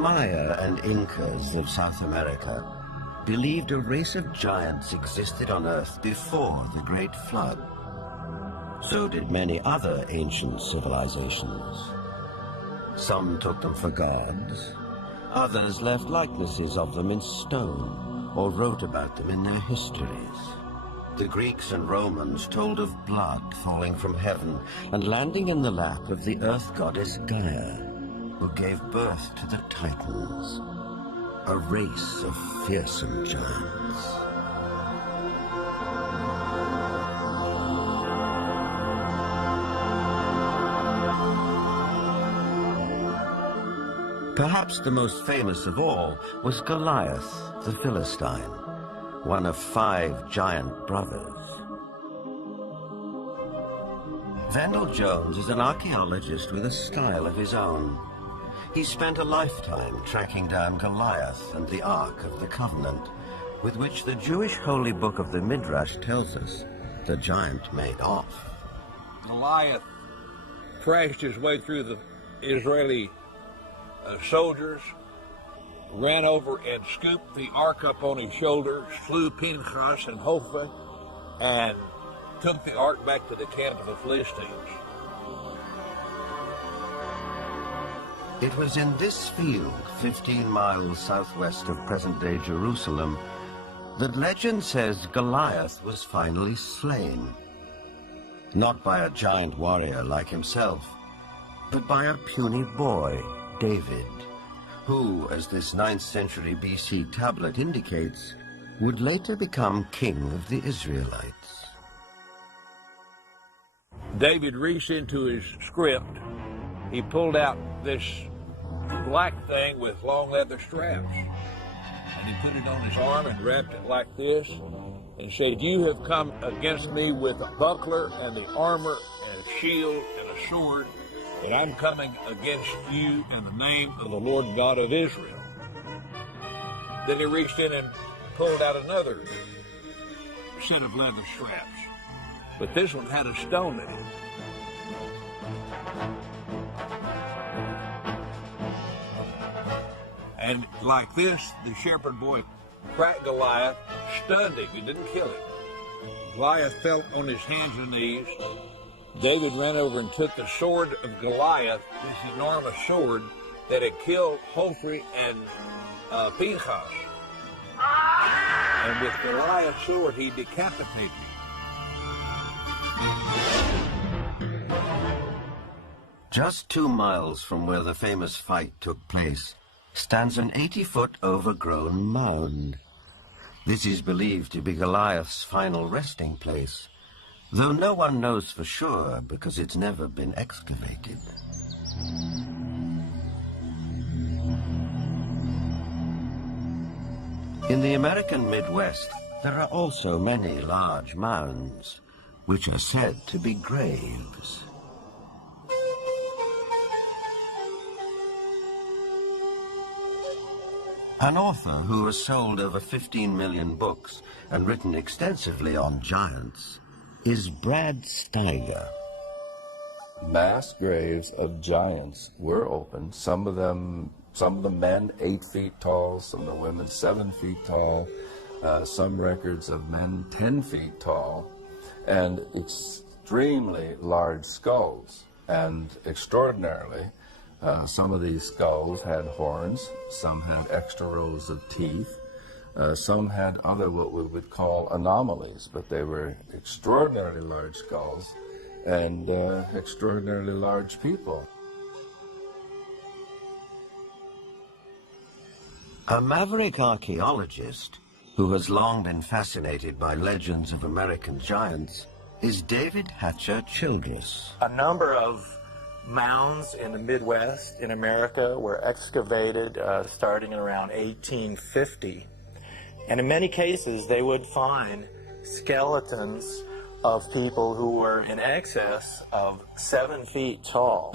Maya and Incas of South America believed a race of giants existed on Earth before the Great Flood. So did many other ancient civilizations. Some took them for gods, others left likenesses of them in stone or wrote about them in their histories. The Greeks and Romans told of blood falling from heaven and landing in the lap of the earth goddess Gaia, who gave birth to the Titans, a race of fearsome giants. Perhaps the most famous of all was Goliath, the Philistine, one of 5 giant brothers. Vandal Jones is an archaeologist with a style of his own. He spent a lifetime tracking down Goliath and the Ark of the Covenant, with which the Jewish holy book of the Midrash tells us the giant made off. Goliath crashed his way through the Israeli soldiers, ran over and scooped the ark up on his shoulders, slew Pinchas and Hophni, and took the ark back to the camp of the Philistines. It was in this field, 15 miles southwest of present-day Jerusalem, that legend says Goliath was finally slain. Not by a giant warrior like himself, but by a puny boy, David, who, as this 9th century BC tablet indicates, would later become king of the Israelites. David reached into his script. He pulled out this black thing with long leather straps, and he put it on his arm and wrapped it like this and said, "You have come against me with a buckler and the armor and a shield and a sword, and I'm coming against you in the name of the Lord God of Israel." Then he reached in and pulled out another set of leather straps, but this one had a stone in it. And like this, the shepherd boy cracked Goliath, stunned him. He didn't kill him. Goliath fell on his hands and knees. David ran over and took the sword of Goliath, this enormous sword that had killed Hophni and Pinchas. And with Goliath's sword, he decapitated him. Just 2 miles from where the famous fight took place stands an 80-foot overgrown mound. This is believed to be Goliath's final resting place, though no one knows for sure because it's never been excavated. In the American Midwest, there are also many large mounds, which are said to be graves. An author who has sold over 15 million books and written extensively on giants is Brad Steiger. Mass graves of giants were opened. Some of the men 8 feet tall, some of the women 7 feet tall, some records of men 10 feet tall, and extremely large skulls. And extraordinarily, some of these skulls had horns, some had extra rows of teeth, some had other what we would call anomalies, but they were extraordinarily large skulls and extraordinarily large people. A maverick archaeologist who has long been fascinated by legends of American giants is David Hatcher Childress. A number of mounds in the Midwest in America were excavated starting around 1850. And in many cases, they would find skeletons of people who were in excess of 7 feet tall.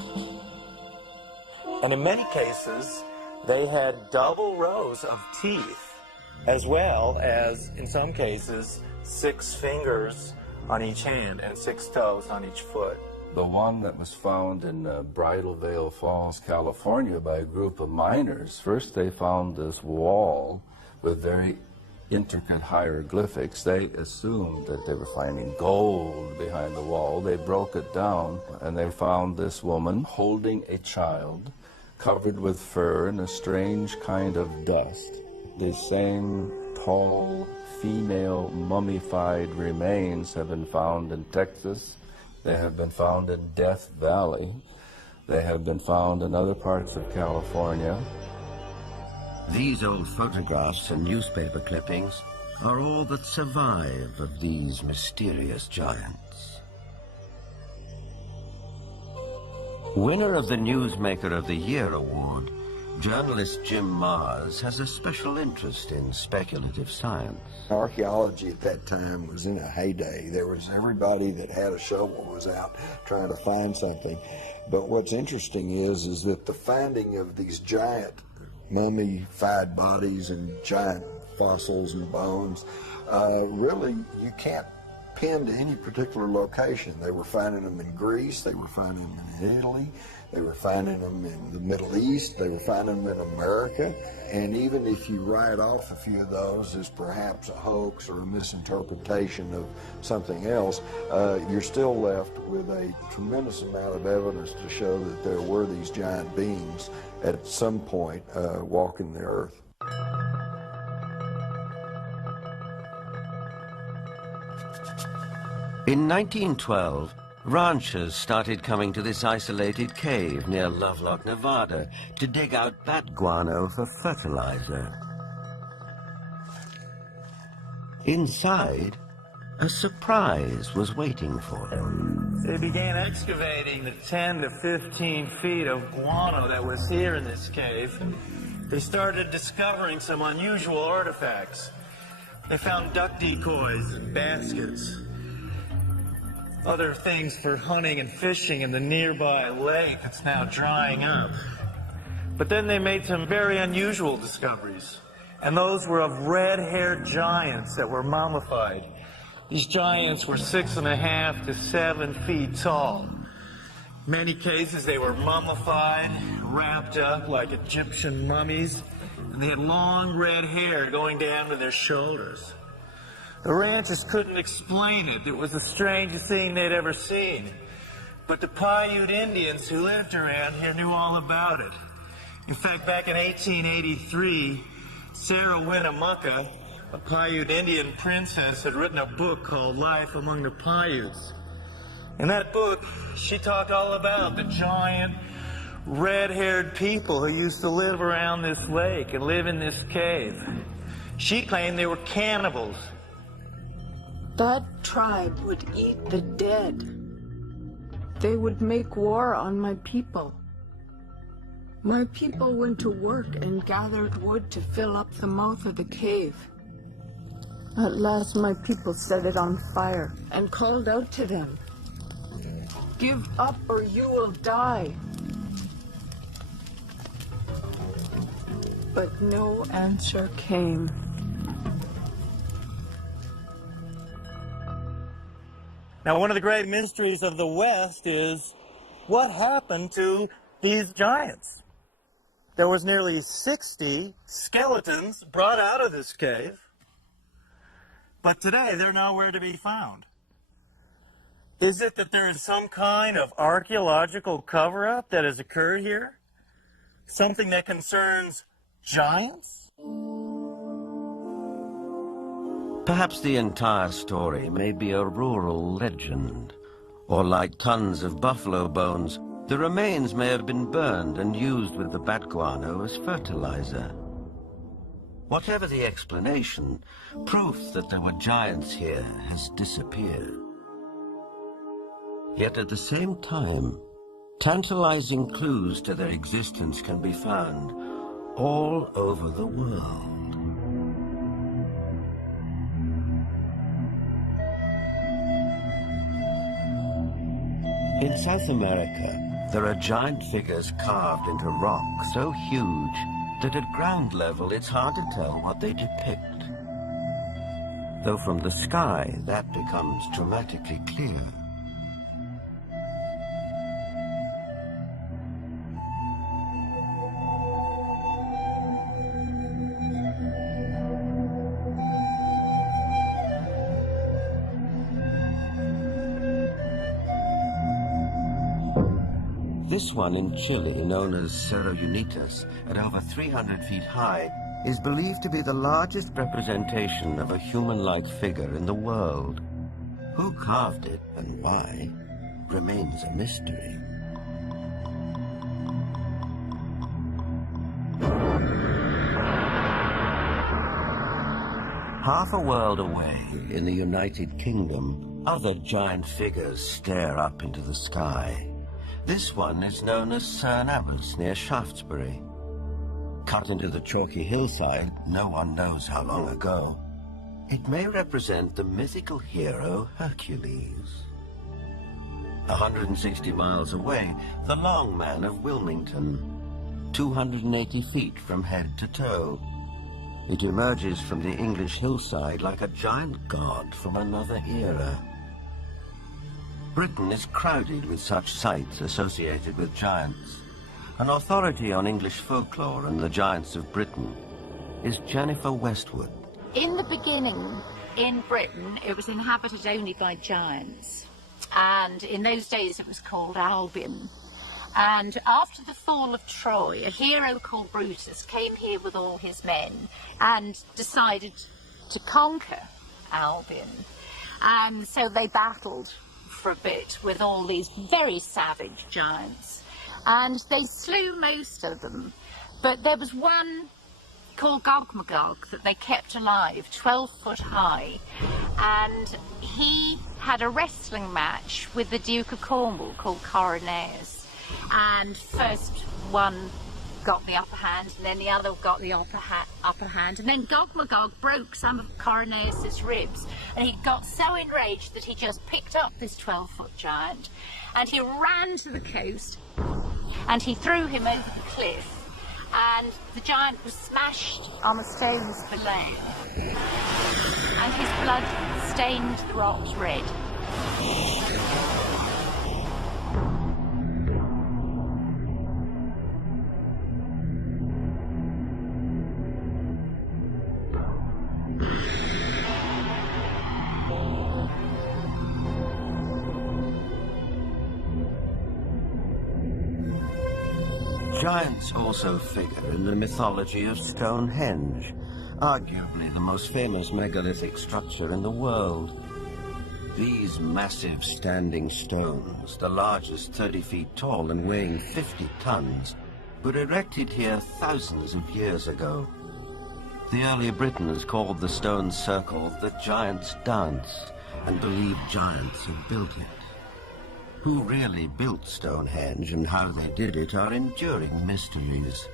And in many cases, they had double rows of teeth, as well as, in some cases, 6 fingers on each hand and 6 toes on each foot. The one that was found in Bridal Veil Falls, California by a group of miners. First they found this wall with very intricate hieroglyphics. They assumed that they were finding gold behind the wall. They broke it down and they found this woman holding a child covered with fur and a strange kind of dust. The same tall female mummified remains have been found in Texas. They have been found in Death Valley. They have been found in other parts of California. These old photographs and newspaper clippings are all that survive of these mysterious giants. Winner of the Newsmaker of the Year award, journalist Jim Mars has a special interest in speculative science. Archaeology at that time was in a heyday. There was everybody that had a shovel was out trying to find something. But what's interesting is that the finding of these giant mummified bodies and giant fossils and bones, really you can't pin to any particular location. They were finding them in Greece, they were finding them in Italy, they were finding them in the Middle East, they were finding them in America, and even if you write off a few of those as perhaps a hoax or a misinterpretation of something else, you're still left with a tremendous amount of evidence to show that there were these giant beings at some point walking the earth. In 1912, ranchers started coming to this isolated cave near Lovelock, Nevada, to dig out bat guano for fertilizer. Inside, a surprise was waiting for them. They began excavating the 10 to 15 feet of guano that was here in this cave. They started discovering some unusual artifacts. They found duck decoys and baskets, other things for hunting and fishing in the nearby lake that's now drying up. But then they made some very unusual discoveries, and those were of red-haired giants that were mummified. These giants were 6.5 to 7 feet tall. In many cases they were mummified, wrapped up like Egyptian mummies, and they had long red hair going down to their shoulders. The ranchers couldn't explain it. It was the strangest thing they'd ever seen. But the Paiute Indians who lived around here knew all about it. In fact, back in 1883, Sarah Winnemucca, a Paiute Indian princess, had written a book called Life Among the Paiutes. In that book, she talked all about the giant, red-haired people who used to live around this lake and live in this cave. She claimed they were cannibals. That tribe would eat the dead. They would make war on my people. My people went to work and gathered wood to fill up the mouth of the cave. At last my people set it on fire and called out to them, "Give up or you will die." But no answer came. Now, one of the great mysteries of the West is what happened to these giants? There was nearly 60 skeletons brought out of this cave, but today they're nowhere to be found. Is it that there is some kind of archaeological cover-up that has occurred here? Something that concerns giants? Perhaps the entire story may be a rural legend, or like tons of buffalo bones, the remains may have been burned and used with the bat guano as fertilizer. Whatever the explanation, proof that there were giants here has disappeared. Yet at the same time, tantalizing clues to their existence can be found all over the world. In South America, there are giant figures carved into rock so huge that at ground level it's hard to tell what they depict. Though from the sky that becomes dramatically clear. This one in Chile, known as Cerro Unitas, at over 300 feet high, is believed to be the largest representation of a human-like figure in the world. Who carved it and why remains a mystery. Half a world away, in the United Kingdom, other giant figures stare up into the sky. This one is known as Cerne Abbas near Shaftesbury. Cut into the chalky hillside, no one knows how long ago, it may represent the mythical hero Hercules. 160 miles away, the Long Man of Wilmington, 280 feet from head to toe. It emerges from the English hillside like a giant god from another era. Britain is crowded with such sites associated with giants. An authority on English folklore and the giants of Britain is Jennifer Westwood. In the beginning, in Britain, it was inhabited only by giants. And in those days it was called Albion. And after the fall of Troy, a hero called Brutus came here with all his men and decided to conquer Albion. And so they battled for a bit with all these very savage giants. And they slew most of them. But there was one called Gog-Magog that they kept alive, 12 foot high. And he had a wrestling match with the Duke of Cornwall called Coronaeus. And first one got the upper hand, and then the other got the upper hand, and then Gog-Magog broke some of Coronaeus' ribs, and he got so enraged that he just picked up this 12-foot giant, and he ran to the coast, and he threw him over the cliff, and the giant was smashed on the stones below, and his blood stained the rocks red. Giants also figure in the mythology of Stonehenge, arguably the most famous megalithic structure in the world. These massive standing stones, the largest 30 feet tall and weighing 50 tons, were erected here thousands of years ago. The early Britons called the stone circle the Giant's Dance and believed giants had built it. Who really built Stonehenge and how they did it are enduring mysteries.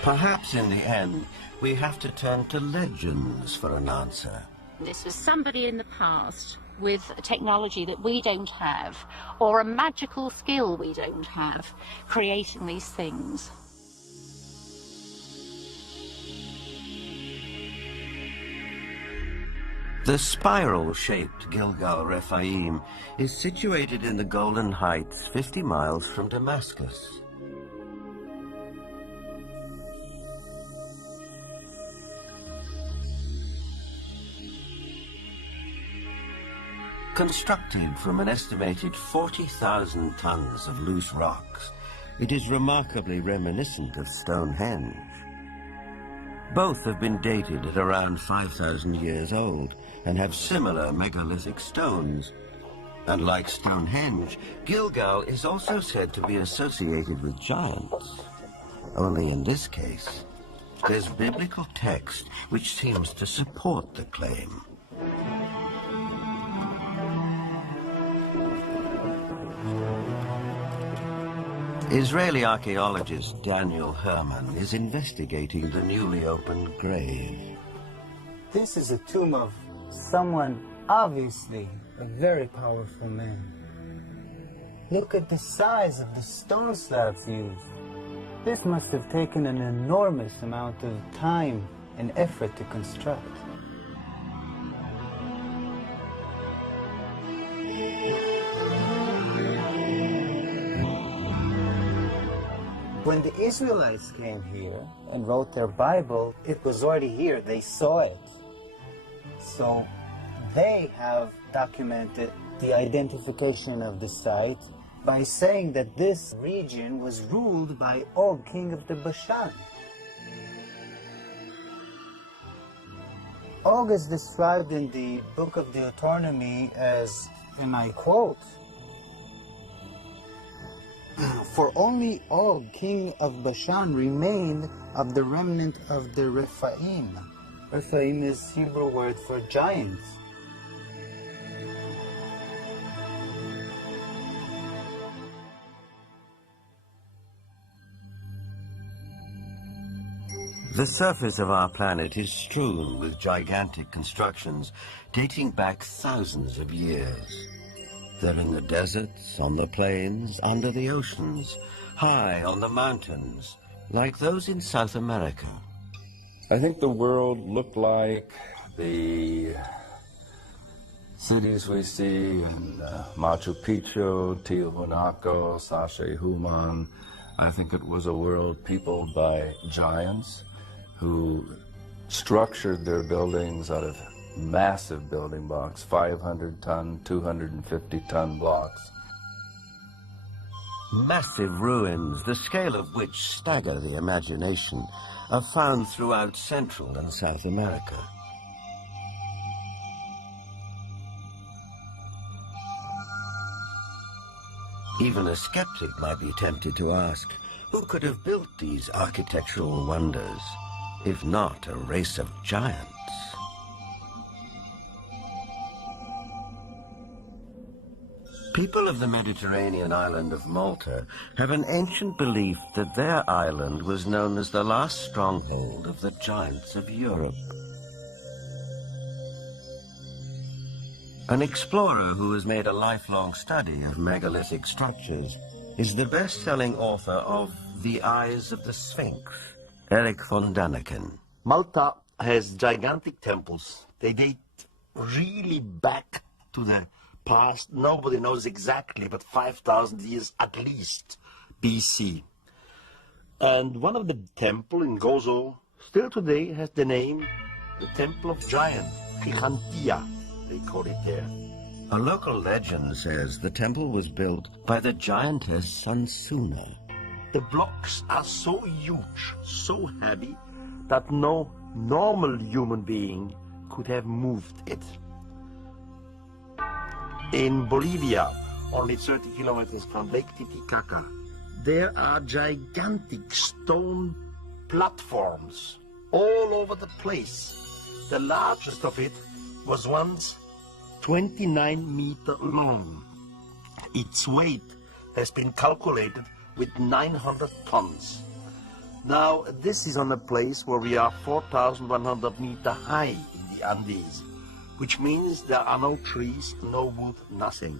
Perhaps in the end, we have to turn to legends for an answer. This was somebody in the past with a technology that we don't have, or a magical skill we don't have, creating these things. The spiral-shaped Gilgal Rephaim is situated in the Golden Heights, 50 miles from Damascus. Constructed from an estimated 40,000 tons of loose rocks, it is remarkably reminiscent of Stonehenge. Both have been dated at around 5,000 years old and have similar megalithic stones. And like Stonehenge, Gilgal is also said to be associated with giants. Only in this case, there's biblical text which seems to support the claim. Israeli archaeologist Daniel Herman is investigating the newly opened grave. This is a tomb of someone, obviously a very powerful man. Look at the size of the stone slabs used. This must have taken an enormous amount of time and effort to construct. When the Israelites came here and wrote their Bible, it was already here. They saw it. So They have documented the identification of the site by saying that this region was ruled by Og, king of the Bashan. Og is described in the Book of Deuteronomy as, and I quote, "For only Og, king of Bashan, remained of the remnant of the Rephaim." Rephaim is Hebrew word for giants. The surface of our planet is strewn with gigantic constructions dating back thousands of years. They're in the deserts, on the plains, under the oceans, high on the mountains, like those in South America. I think the world looked like the cities we see in Machu Picchu, Tiwanaku, Sacsayhuaman. I think it was a world peopled by giants who structured their buildings out of massive building blocks, 500-ton, 250-ton blocks. Massive ruins, the scale of which stagger the imagination, are found throughout Central and South America. Even a skeptic might be tempted to ask, who could have built these architectural wonders, if not a race of giants? People of the Mediterranean island of Malta have an ancient belief that their island was known as the last stronghold of the giants of Europe. An explorer who has made a lifelong study of megalithic structures is the best-selling author of The Eyes of the Sphinx, Eric von Daniken. Malta has gigantic temples. They date really back to the past. Nobody knows exactly, but 5,000 years at least BC. And one of the temple in Gozo still today has the name the Temple of Giant, Gigantia, they call it there. A local legend says the temple was built by the giantess Sansuna. The blocks are so huge, so heavy, that no normal human being could have moved it. In Bolivia, only 30 kilometers from Lake Titicaca, there are gigantic stone platforms all over the place. The largest of it was once 29 meters long. Its weight has been calculated with 900 tons. Now, this is on a place where we are 4,100 meters high in the Andes, which means there are no trees, no wood, nothing.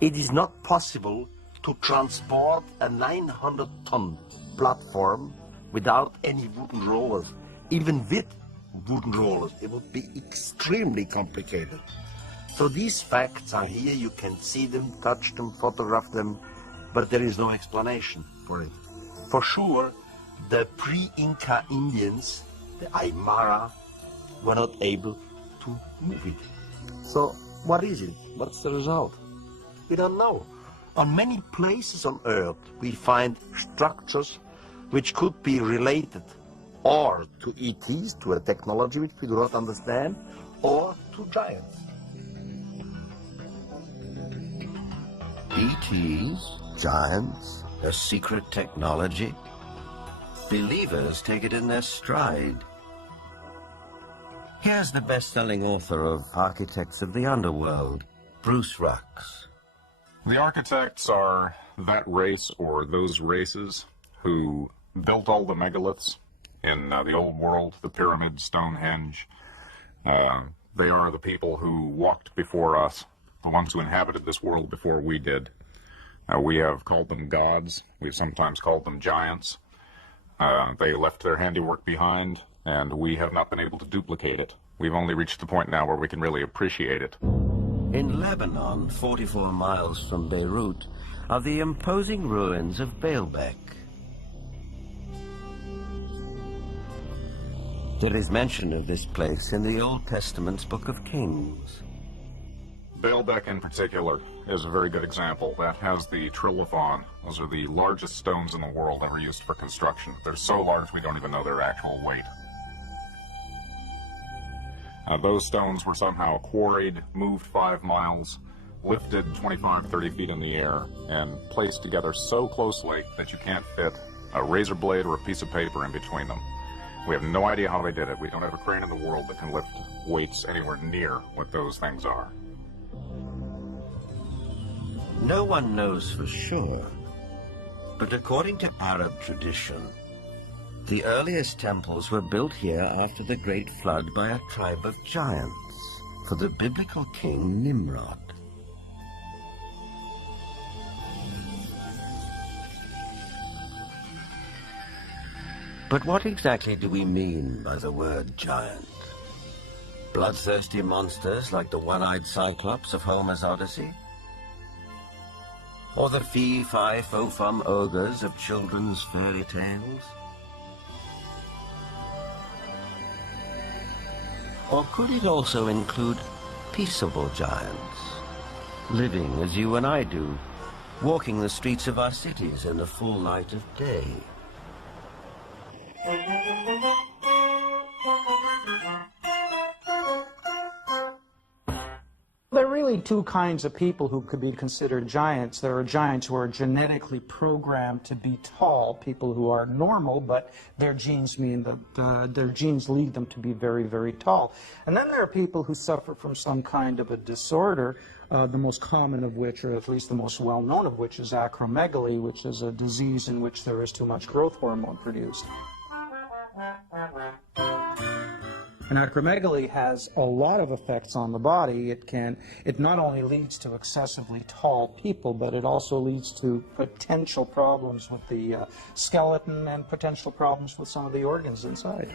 It is not possible to transport a 900-ton platform without any wooden rollers. Even with wooden rollers, it would be extremely complicated. So these facts are here. You can see them, touch them, photograph them, but there is no explanation for it. For sure, the pre-Inca Indians, the Aymara, were not able to move it. So what is it? What's the result? We don't know. On many places on Earth, we find structures which could be related or to ETs, to a technology which we do not understand, or to giants. ETs, giants, a secret technology. Believers take it in their stride. Here's the best-selling author of Architects of the Underworld, Bruce Rucks. The architects are that race or those races who built all the megaliths in the old world, the pyramids, Stonehenge. They are the people who walked before us, the ones who inhabited this world before we did. We have called them gods. We've sometimes called them giants. They left their handiwork behind, and we have not been able to duplicate it. We've only reached the point now where we can really appreciate it. In Lebanon, 44 miles from Beirut, are the imposing ruins of Baalbek. There is mention of this place in the Old Testament's Book of Kings. Baalbek in particular is a very good example. That has the trilithon. Those are the largest stones in the world ever used for construction. They're so large we don't even know their actual weight. Those stones were somehow quarried, moved 5 miles, lifted 25, 30 feet in the air, and placed together so closely that you can't fit a razor blade or a piece of paper in between them. We have no idea how they did it. We don't have a crane in the world that can lift weights anywhere near what those things are. No one knows for sure, but according to Arab tradition, the earliest temples were built here after the Great Flood by a tribe of giants for the biblical king Nimrod. But what exactly do we mean by the word giant? Bloodthirsty monsters like the one-eyed Cyclops of Homer's Odyssey? Or the fee-fi-fo-fum ogres of children's fairy tales? Or could it also include peaceable giants, living as you and I do, walking the streets of our cities in the full light of day? There are really two kinds of people who could be considered giants. There are giants who are genetically programmed to be tall, people who are normal, but their genes mean that their genes lead them to be very, very tall. And then there are people who suffer from some kind of a disorder, the most common of which, or at least the most well-known of which, is acromegaly, which is a disease in which there is too much growth hormone produced. And acromegaly has a lot of effects on the body. It not only leads to excessively tall people, but it also leads to potential problems with the skeleton and potential problems with some of the organs inside.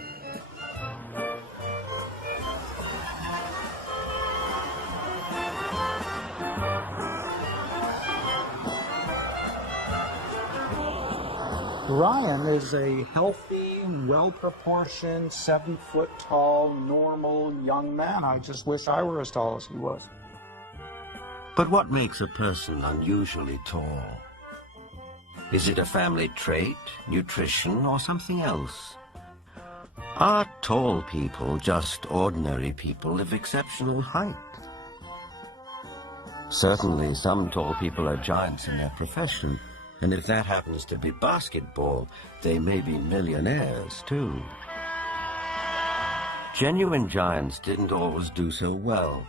Ryan is a healthy, well-proportioned, 7-foot-tall, normal young man. I just wish I were as tall as he was. But what makes a person unusually tall? Is it a family trait, nutrition, or something else? Are tall people just ordinary people of exceptional height? Certainly, some tall people are giants in their profession. And if that happens to be basketball, they may be millionaires, too. Genuine giants didn't always do so well.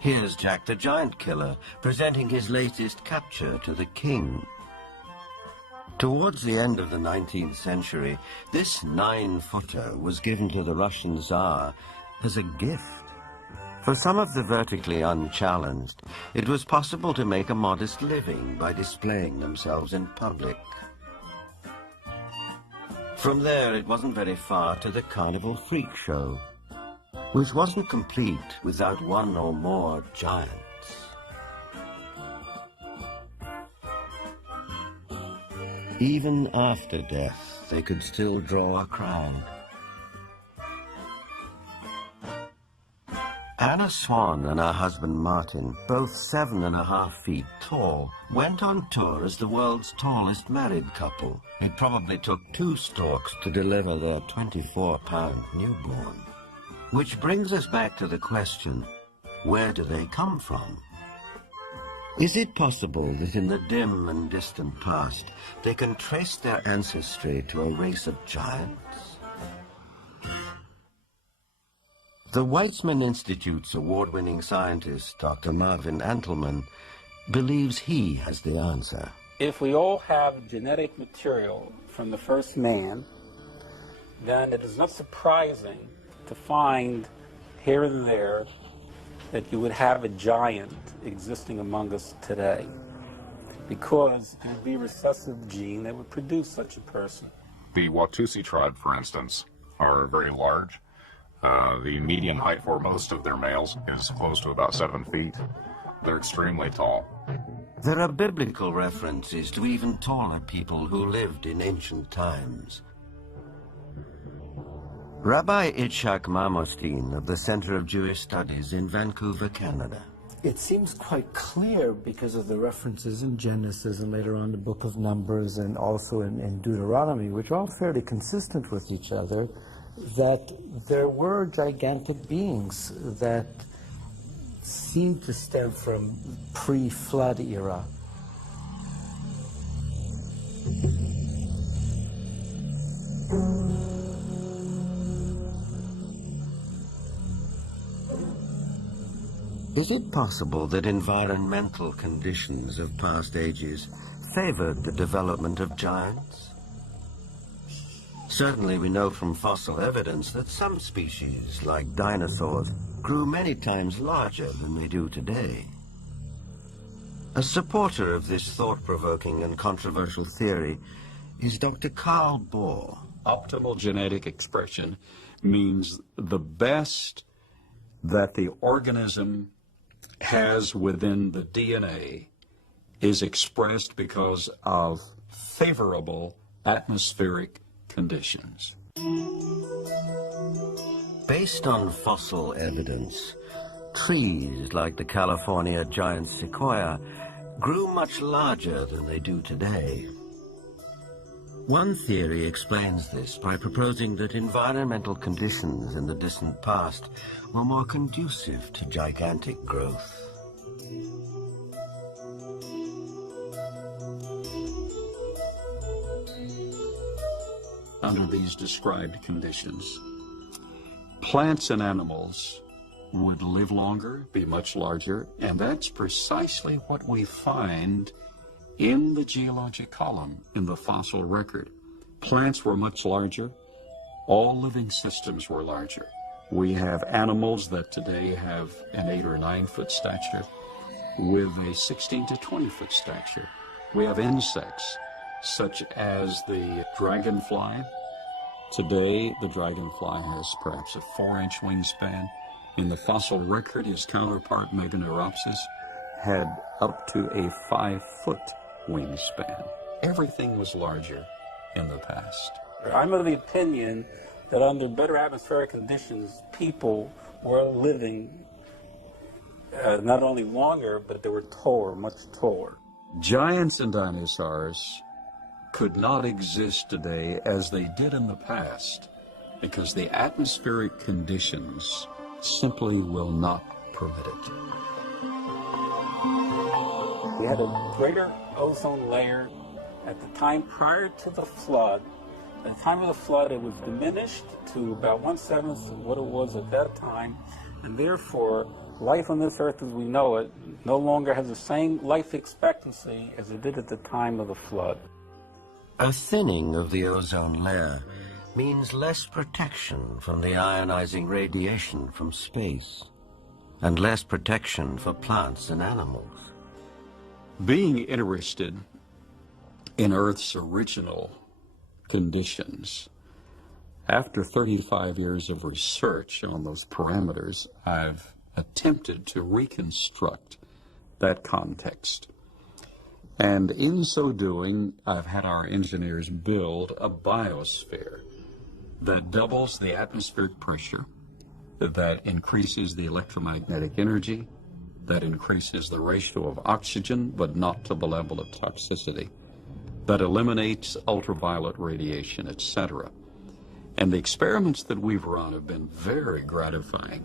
Here's Jack the Giant Killer presenting his latest capture to the king. Towards the end of the 19th century, this 9-footer was given to the Russian Tsar as a gift. For some of the vertically unchallenged, it was possible to make a modest living by displaying themselves in public. From there, it wasn't very far to the carnival freak show, which wasn't complete without one or more giants. Even after death, they could still draw a crowd. Anna Swan and her husband Martin, both 7.5 feet tall, went on tour as the world's tallest married couple. It probably took 2 storks to deliver their 24-pound newborn. Which brings us back to the question, where do they come from? Is it possible that in the dim and distant past, they can trace their ancestry to a race of giants? The Weizmann Institute's award-winning scientist, Dr. Marvin Antelman, believes he has the answer. If we all have genetic material from the first man, then it is not surprising to find here and there that you would have a giant existing among us today, because it would be a recessive gene that would produce such a person. The Watusi tribe, for instance, are very large. The median height for most of their males is close to about 7 feet. They're extremely tall. There are biblical references to even taller people who lived in ancient times. Rabbi Itzhak Marmostin of the Center of Jewish Studies in Vancouver, Canada. It seems quite clear because of the references in Genesis and later on the Book of Numbers and also in Deuteronomy, which are all fairly consistent with each other, that there were gigantic beings that seem to stem from pre-flood era. Is it possible that environmental conditions of past ages favored the development of giants? Certainly we know from fossil evidence that some species, like dinosaurs, grew many times larger than they do today. A supporter of this thought-provoking and controversial theory is Dr. Carl Bohr. Optimal genetic expression means the best that the organism has within the DNA is expressed because of favorable atmospheric conditions. Based on fossil evidence, trees like the California giant sequoia grew much larger than they do today. One theory explains this by proposing that environmental conditions in the distant past were more conducive to gigantic growth. Under these described conditions, plants and animals would live longer, be much larger, and that's precisely what we find in the geologic column in the fossil record. Plants were much larger. All living systems were larger. We have animals that today have an 8 or 9 foot stature with a 16 to 20 foot stature. We have insects such as the dragonfly. Today, the dragonfly has perhaps a 4-inch wingspan. In the fossil record, his counterpart, Meganeuropsis, had up to a 5-foot wingspan. Everything was larger in the past. I'm of the opinion that under better atmospheric conditions, people were living not only longer, but they were taller, much taller. Giants and dinosaurs could not exist today as they did in the past because the atmospheric conditions simply will not permit it. We had a greater ozone layer at the time prior to the flood. At the time of the flood, it was diminished to about 1/7 of what it was at that time, and therefore, life on this earth as we know it no longer has the same life expectancy as it did at the time of the flood. A thinning of the ozone layer means less protection from the ionizing radiation from space, and less protection for plants and animals. Being interested in Earth's original conditions, after 35 years of research on those parameters, I've attempted to reconstruct that context. And in so doing, I've had our engineers build a biosphere that doubles the atmospheric pressure, that increases the electromagnetic energy, that increases the ratio of oxygen, but not to the level of toxicity, that eliminates ultraviolet radiation, etc. And the experiments that we've run have been very gratifying.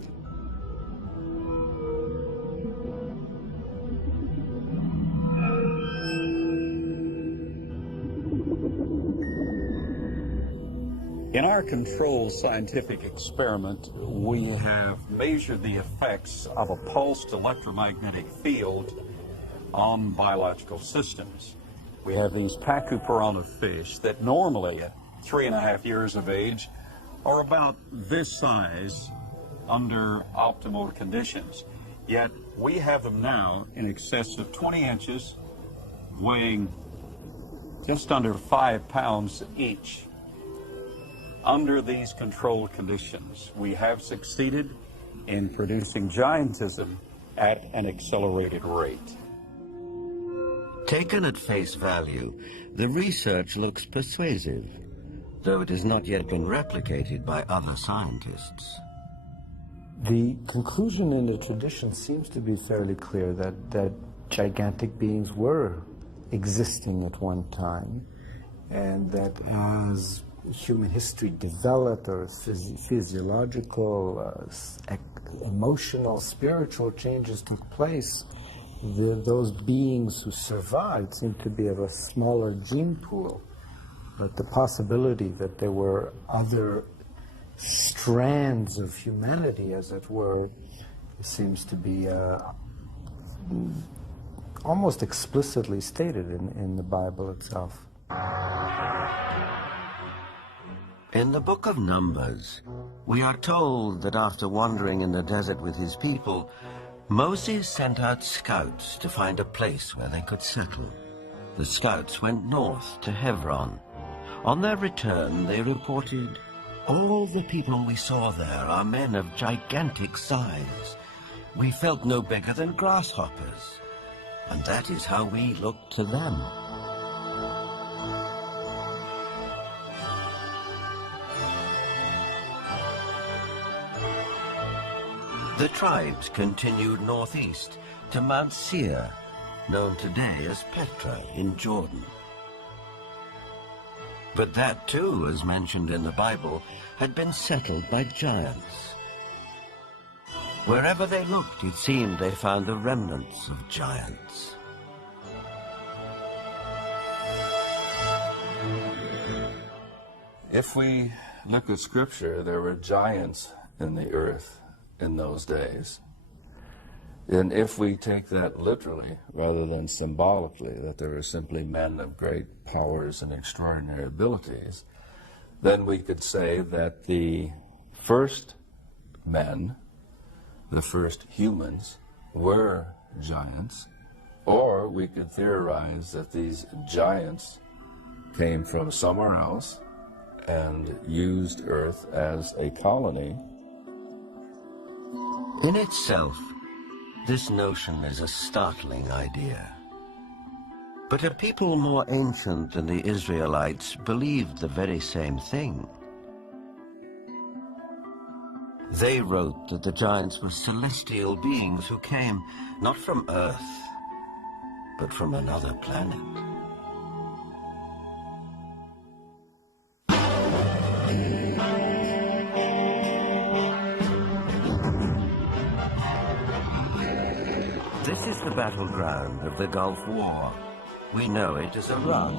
In our controlled scientific experiment, we have measured the effects of a pulsed electromagnetic field on biological systems. We have these Pachyperana fish that normally at 3.5 years of age are about this size under optimal conditions. Yet we have them now in excess of 20 inches, weighing just under 5 pounds each. Under these controlled conditions, we have succeeded in producing giantism at an accelerated rate. Taken at face value, the research looks persuasive. though it has not yet been replicated by other scientists. The conclusion in the tradition seems to be fairly clear that gigantic beings were existing at one time, and that as human history developed, or physiological, emotional, spiritual changes took place, those beings who survived seemed to be of a smaller gene pool. But the possibility that there were other strands of humanity, as it were, seems to be almost explicitly stated in the Bible itself. In the book of Numbers, we are told that after wandering in the desert with his people, Moses sent out scouts to find a place where they could settle. The scouts went north to Hebron. On their return, they reported, "All the people we saw there are men of gigantic size. We felt no bigger than grasshoppers, and that is how we looked to them." The tribes continued northeast to Mount Seir, known today as Petra in Jordan. But that too, as mentioned in the Bible, had been settled by giants. Wherever they looked, it seemed they found the remnants of giants. If we look at Scripture, there were giants in the earth in those days. And if we take that literally rather than symbolically, that there were simply men of great powers and extraordinary abilities, then we could say that the first men, the first humans, were giants, or we could theorize that these giants came from somewhere else and used Earth as a colony. In itself, this notion is a startling idea. But a people more ancient than the Israelites believed the very same thing. They wrote that the giants were celestial beings who came not from Earth, but from another planet. This is the battleground of the Gulf War. We know it as Iraq.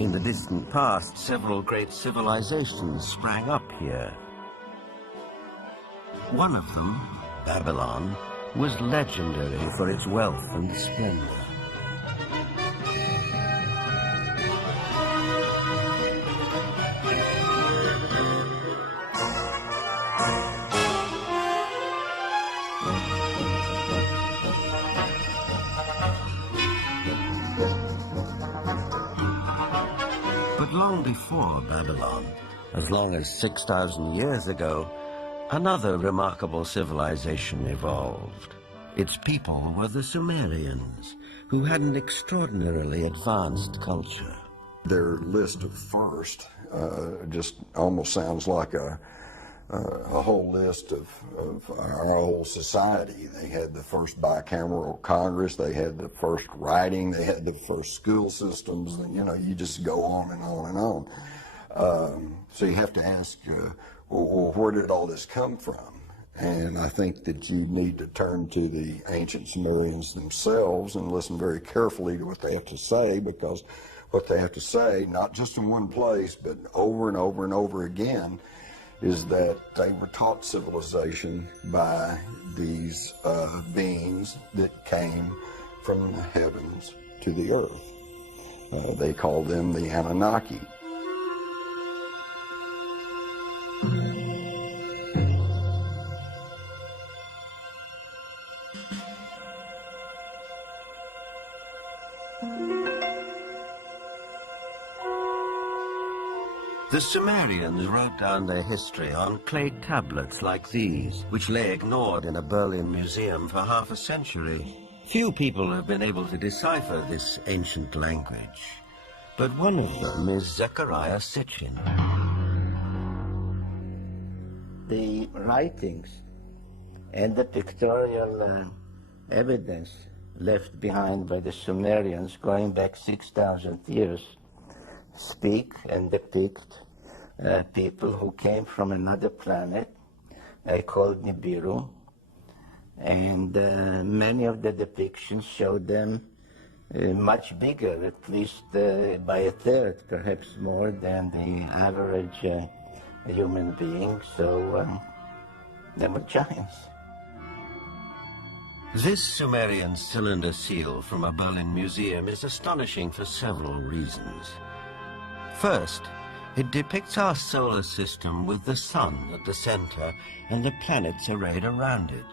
In the distant past, several great civilizations sprang up here. One of them, Babylon, was legendary for its wealth and splendor. But long before Babylon, as long as 6,000 years ago, another remarkable civilization evolved. Its people were the Sumerians, who had an extraordinarily advanced culture. Their list of first just almost sounds like a whole list of our whole society. They had the first bicameral Congress, they had the first writing, they had the first school systems, and, you know, you just go on and on and on. So you have to ask, well, where did all this come from? And I think that you need to turn to the ancient Sumerians themselves and listen very carefully to what they have to say, because what they have to say, not just in one place, but over and over and over again, is that they were taught civilization by these beings that came from the heavens to the earth. They called them the Annunaki. The Sumerians wrote down their history on clay tablets like these, which lay ignored in a Berlin museum for half a century. Few people have been able to decipher this ancient language. but one of them is Zechariah Sitchin. The writings and the pictorial evidence left behind by the Sumerians going back 6,000 years speak and depict people who came from another planet called Nibiru, and many of the depictions show them much bigger, at least by a third, perhaps more than the average human being, so they were giants. This Sumerian cylinder seal from a Berlin museum is astonishing for several reasons. First, it depicts our solar system with the sun at the center and the planets arrayed around it,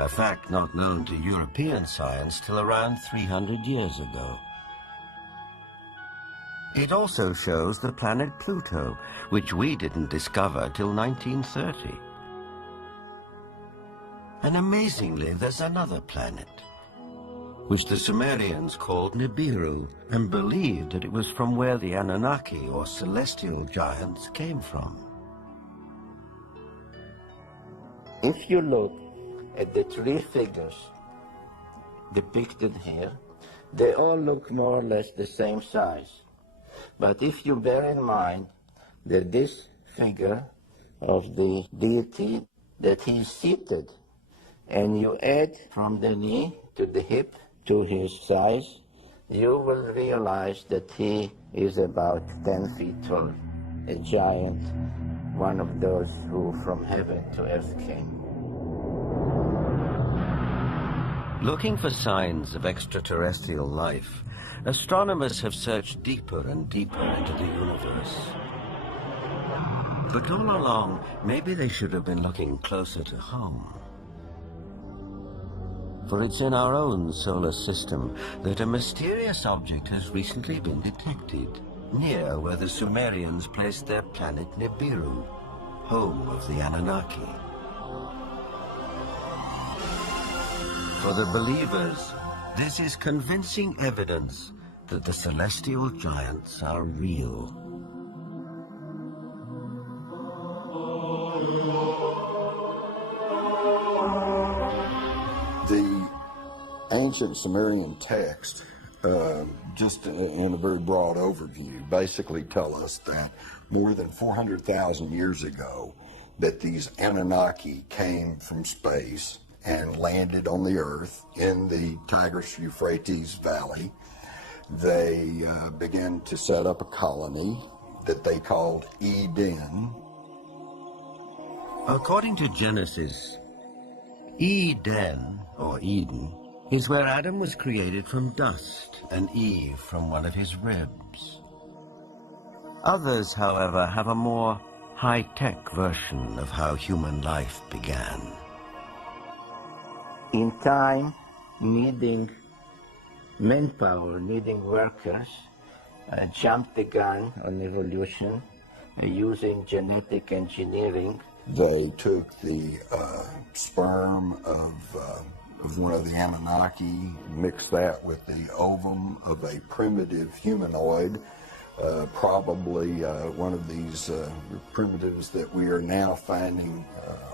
a fact not known to European science till around 300 years ago. It also shows the planet Pluto, which we didn't discover till 1930. And amazingly, there's another planet, which the Sumerians called Nibiru, and believed that it was from where the Annunaki, or celestial giants, came from. If you look at the three figures depicted here, they all look more or less the same size. But if you bear in mind that this figure of the deity, that he's seated, and you add from the knee to the hip to his size, you will realize that he is about 10 feet tall, a giant, one of those who from heaven to earth came. Looking for signs of extraterrestrial life, astronomers have searched deeper and deeper into the universe. But all along, maybe they should have been looking closer to home. For it's in our own solar system that a mysterious object has recently been detected, near where the Sumerians placed their planet Nibiru, home of the Anunnaki. For the believers, this is convincing evidence that the celestial giants are real. The ancient Sumerian text, just in a very broad overview, basically tell us that more than 400,000 years ago, that these Anunnaki came from space and landed on the earth in the Tigris-Euphrates Valley. They began to set up a colony that they called Eden. According to Genesis, Eden, or Eden, is where Adam was created from dust and Eve from one of his ribs. Others, however, have a more high-tech version of how human life began. In time, needing manpower, needing workers, jumped the gun on evolution using genetic engineering. They took the sperm of one of the Anunnaki, mixed that with the ovum of a primitive humanoid, probably one of these primitives that we are now finding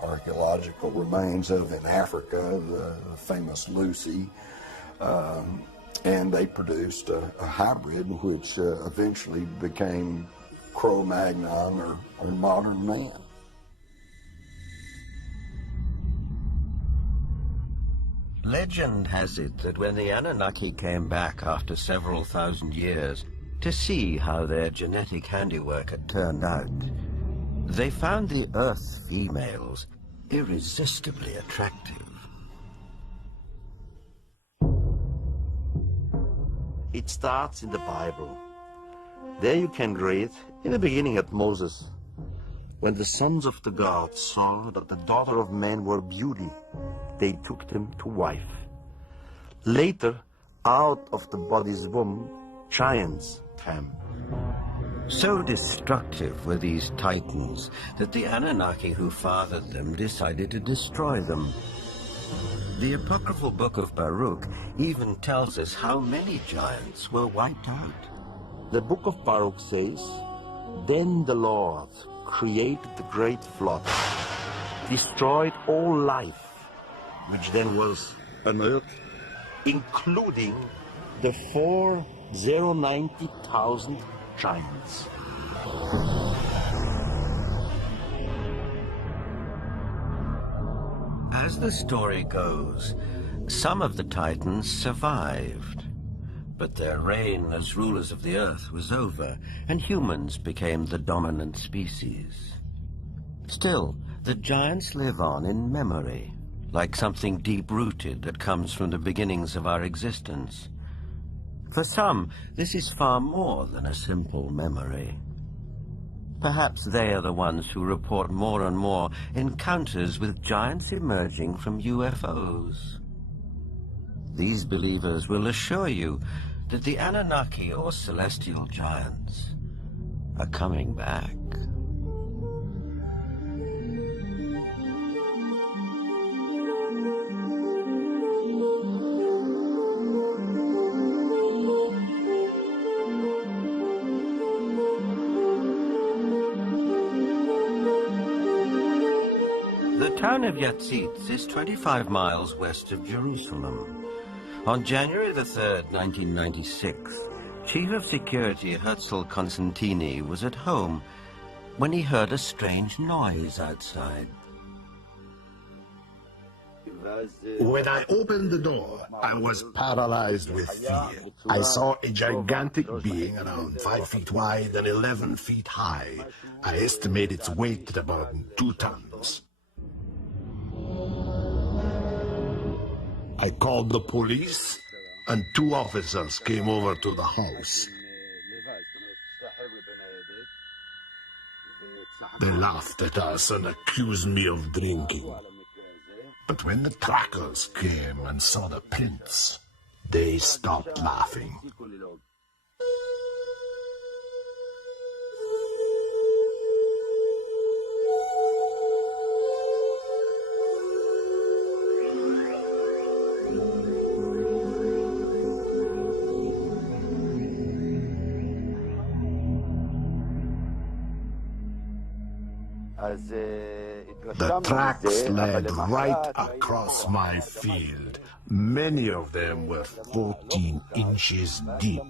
archaeological remains of in Africa, the famous Lucy, and they produced a hybrid which eventually became Cro-Magnon or modern man. Legend has it that when the Anunnaki came back after several thousand years to see how their genetic handiwork had turned out, they found the Earth females irresistibly attractive. It starts in the Bible. There you can read, in the beginning at Moses, when the sons of the gods saw that the daughter of man were beauty, they took them to wife. Later, out of the body's womb, giants came. So destructive were these titans that the Anunnaki who fathered them decided to destroy them. The apocryphal book of Baruch even tells us how many giants were wiped out. The book of Baruch says, "Then the Lord created the great flood, destroyed all life, which then was on earth, including the 490,000 giants." As the story goes, some of the Titans survived, but their reign as rulers of the earth was over, and humans became the dominant species. Still, the giants live on in memory, like something deep-rooted that comes from the beginnings of our existence. For some, this is far more than a simple memory. Perhaps they are the ones who report more and more encounters with giants emerging from UFOs. These believers will assure you that the Annunaki, or celestial giants, are coming back. The town of Yatzitz is 25 miles west of Jerusalem. On January the 3rd, 1996, Chief of Security Herzl Constantini was at home when he heard a strange noise outside. When I opened the door, I was paralyzed with fear. I saw a gigantic being around 5 feet wide and 11 feet high. I estimate its weight at about 2 tons. I called the police, and 2 officers came over to the house. They laughed at us and accused me of drinking. But when the trackers came and saw the prints, they stopped laughing. The tracks led right across my field. Many of them were 14 inches deep.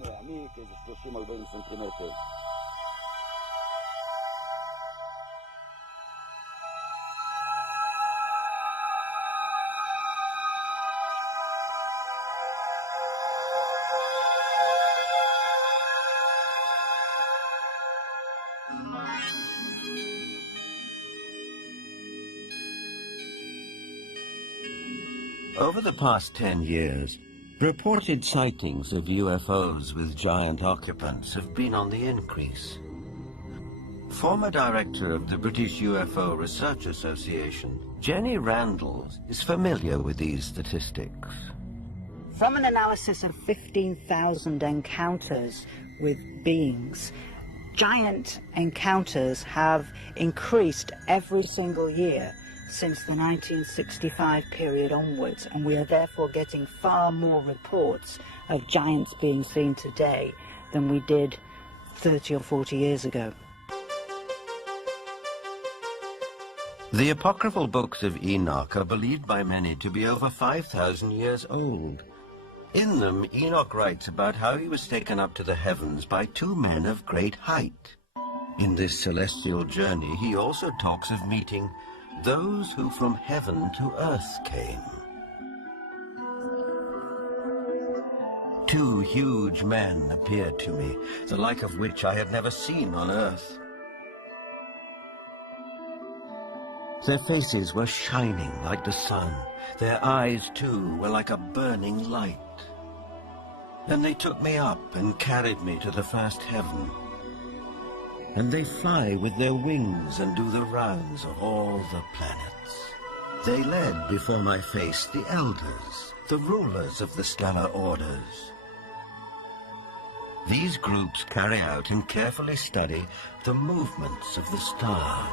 Over the past 10 years, reported sightings of UFOs with giant occupants have been on the increase. Former director of the British UFO Research Association, Jenny Randall, is familiar with these statistics. From an analysis of 15,000 encounters with beings, giant encounters have increased every single year since the 1965 period onwards, and we are therefore getting far more reports of giants being seen today than we did 30 or 40 years ago. The apocryphal books of Enoch are believed by many to be over 5,000 years old. In them, Enoch writes about how he was taken up to the heavens by 2 men of great height. In this celestial journey, he also talks of meeting those who from heaven to earth came. 2 huge men appeared to me, the like of which I had never seen on earth. Their faces were shining like the sun. Their eyes, too, were like a burning light. Then they took me up and carried me to the first heaven. And they fly with their wings and do the rounds of all the planets. They led before my face the elders, the rulers of the stellar orders. These groups carry out and carefully study the movements of the stars.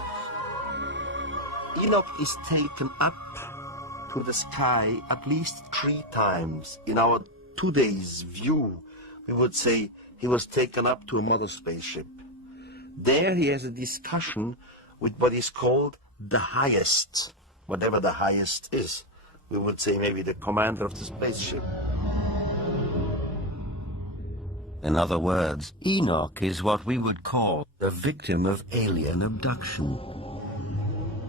Enoch is taken up to the sky at least 3 times. In our today's view, we would say he was taken up to another spaceship. There he has a discussion with what is called the highest, whatever the highest is. We would say maybe the commander of the spaceship. In other words, Enoch is what we would call a victim of alien abduction.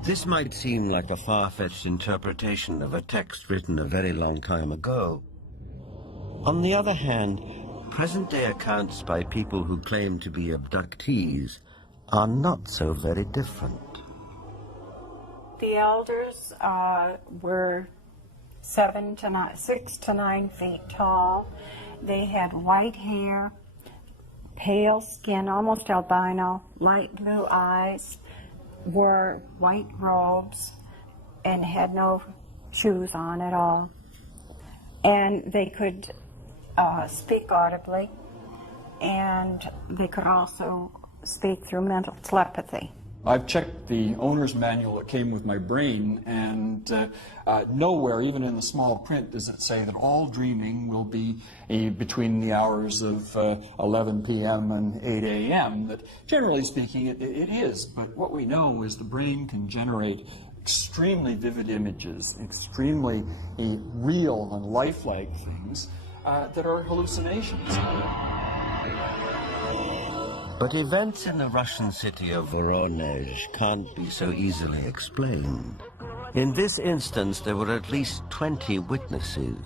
This might seem like a far-fetched interpretation of a text written a very long time ago. On the other hand, present-day accounts by people who claim to be abductees are not so very different. The elders were 6 to 9 feet tall. They had white hair, pale skin, almost albino, light blue eyes, wore white robes, and had no shoes on at all. And they could speak audibly, and they could also speak through mental telepathy. I've checked the owner's manual that came with my brain, and nowhere, even in the small print, does it say that all dreaming will be between the hours of 11 p.m. and 8 a.m. That, generally speaking, it is. But what we know is the brain can generate extremely vivid images, extremely real and lifelike things that are hallucinations. But events in the Russian city of Voronezh can't be so easily explained. In this instance, there were at least 20 witnesses.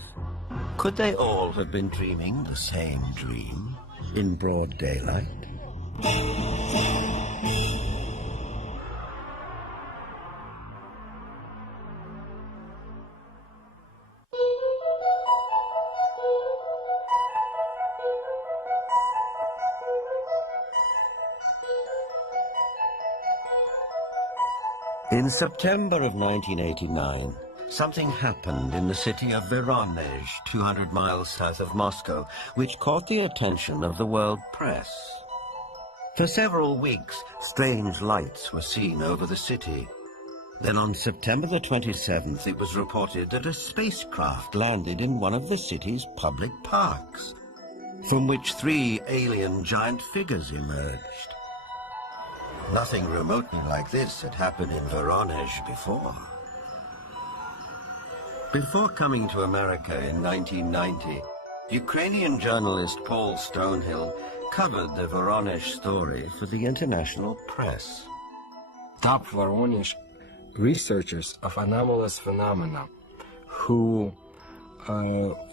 Could they all have been dreaming the same dream in broad daylight? In September of 1989, something happened in the city of Voronezh, 200 miles south of Moscow, which caught the attention of the world press. For several weeks, strange lights were seen over the city. Then on September the 27th, it was reported that a spacecraft landed in one of the city's public parks, from which 3 alien giant figures emerged. Nothing remotely like this had happened in Voronezh before. Before coming to America in 1990, Ukrainian journalist Paul Stonehill covered the Voronezh story for the international press. Top Voronezh researchers of anomalous phenomena who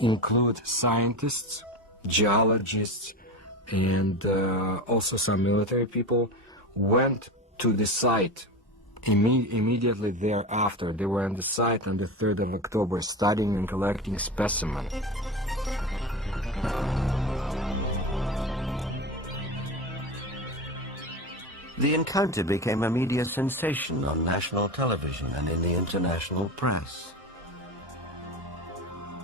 include scientists, geologists, and also some military people went to the site immediately thereafter. They were on the site on the 3rd of October studying and collecting specimens. The encounter became a media sensation on national television and in the international press.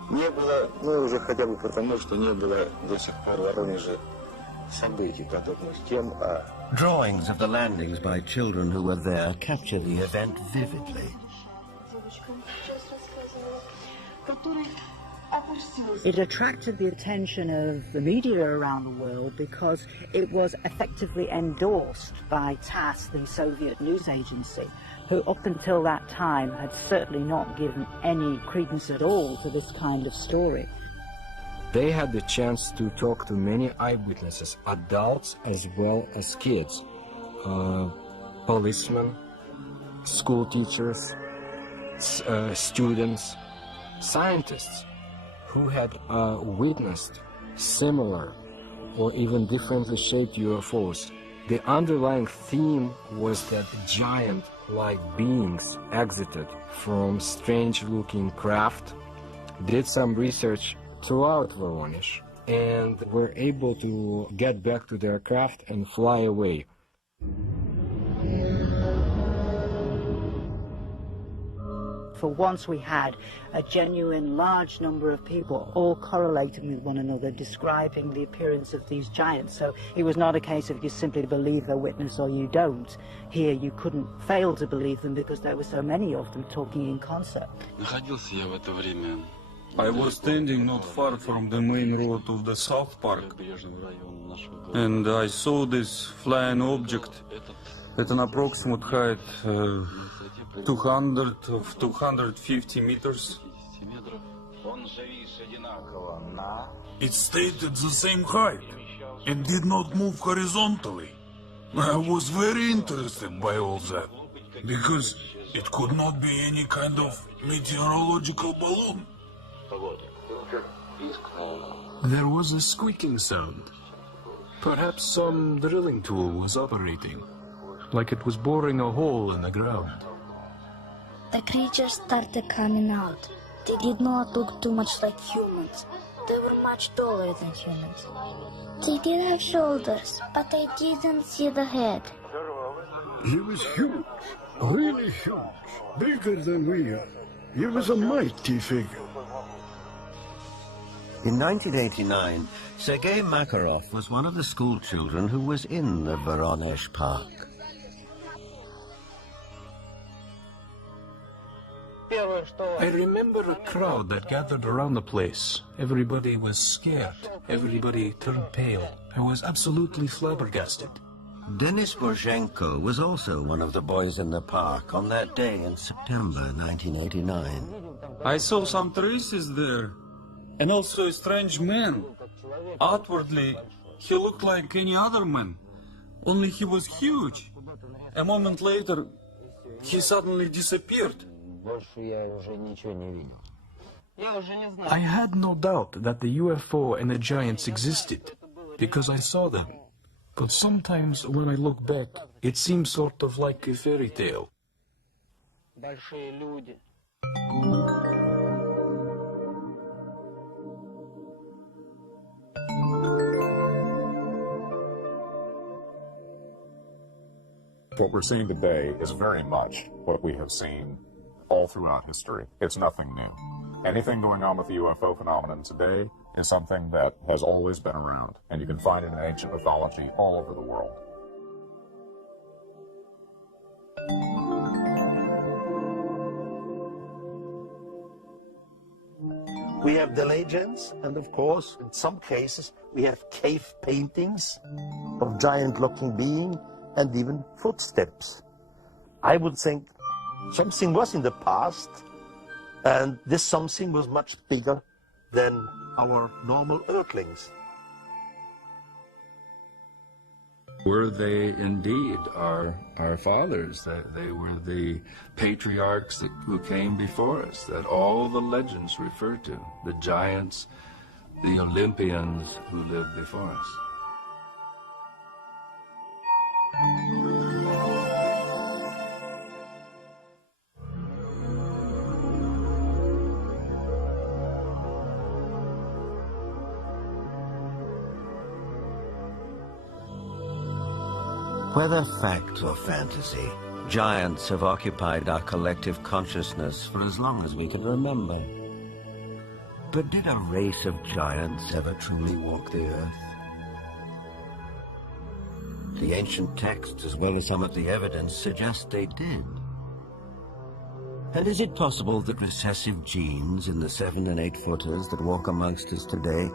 Не было, ну уже хотя бы потому, что не было до сих пор в Воронеже событий, подобных тем, Drawings of the landings by children who were there capture the event vividly. It attracted the attention of the media around the world because it was effectively endorsed by TASS, the Soviet news agency, who up until that time had certainly not given any credence at all to this kind of story. They had the chance to talk to many eyewitnesses, adults as well as kids, policemen, school teachers, students, scientists who had witnessed similar or even differently shaped UFOs. The underlying theme was that giant-like beings exited from strange-looking craft, did some research throughout Voronezh, and were able to get back to their craft and fly away. For once we had a genuine large number of people all correlating with one another, describing the appearance of these giants. So it was not a case of you simply believe a witness or you don't. Here you couldn't fail to believe them because there were so many of them talking in concert. Находился я в это время I was standing not far from the main road of the South Park, and I saw this flying object at an approximate height 250 meters. It stayed at the same height and did not move horizontally. I was very interested by all that, because it could not be any kind of meteorological balloon. There was a squeaking sound. Perhaps some drilling tool was operating, like it was boring a hole in the ground. The creatures started coming out. They did not look too much like humans. They were much taller than humans. They did have shoulders, but I didn't see the head. He was huge, really huge, bigger than we are. He was a mighty figure. In 1989, Sergei Makarov was one of the school children who was in the Voronezh Park. I remember a crowd that gathered around the place. Everybody was scared. Everybody turned pale. I was absolutely flabbergasted. Denis Borzhenko was also one of the boys in the park on that day in September 1989. I saw some traces there, and also a strange man. Outwardly, he looked like any other man, only he was huge. A moment later, he suddenly disappeared. I had no doubt that the UFO and the giants existed, because I saw them. But sometimes when I look back, it seems sort of like a fairy tale. What we're seeing today is very much what we have seen all throughout history. It's nothing new. Anything going on with the UFO phenomenon today is something that has always been around, and you can find it in ancient mythology all over the world. We have the legends, and of course, in some cases, we have cave paintings of giant-looking beings and even footsteps. I would think something was in the past, and this something was much bigger than our normal earthlings. Were they indeed our fathers? They were the patriarchs who came before us, that all the legends refer to, the giants, the Olympians who lived before us. Whether fact or fantasy, giants have occupied our collective consciousness for as long as we can remember. But did a race of giants ever truly walk the earth? The ancient texts, as well as some of the evidence, suggest they did. And is it possible that recessive genes in the 7- and 8-footers that walk amongst us today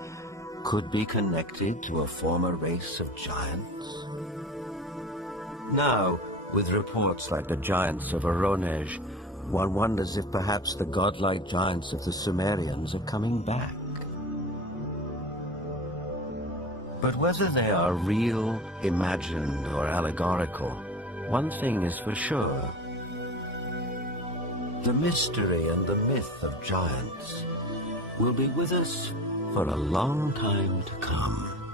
could be connected to a former race of giants? Now, with reports like the giants of Voronezh, one wonders if perhaps the godlike giants of the Sumerians are coming back. But whether they are real, imagined, or allegorical, one thing is for sure. The mystery and the myth of giants will be with us for a long time to come.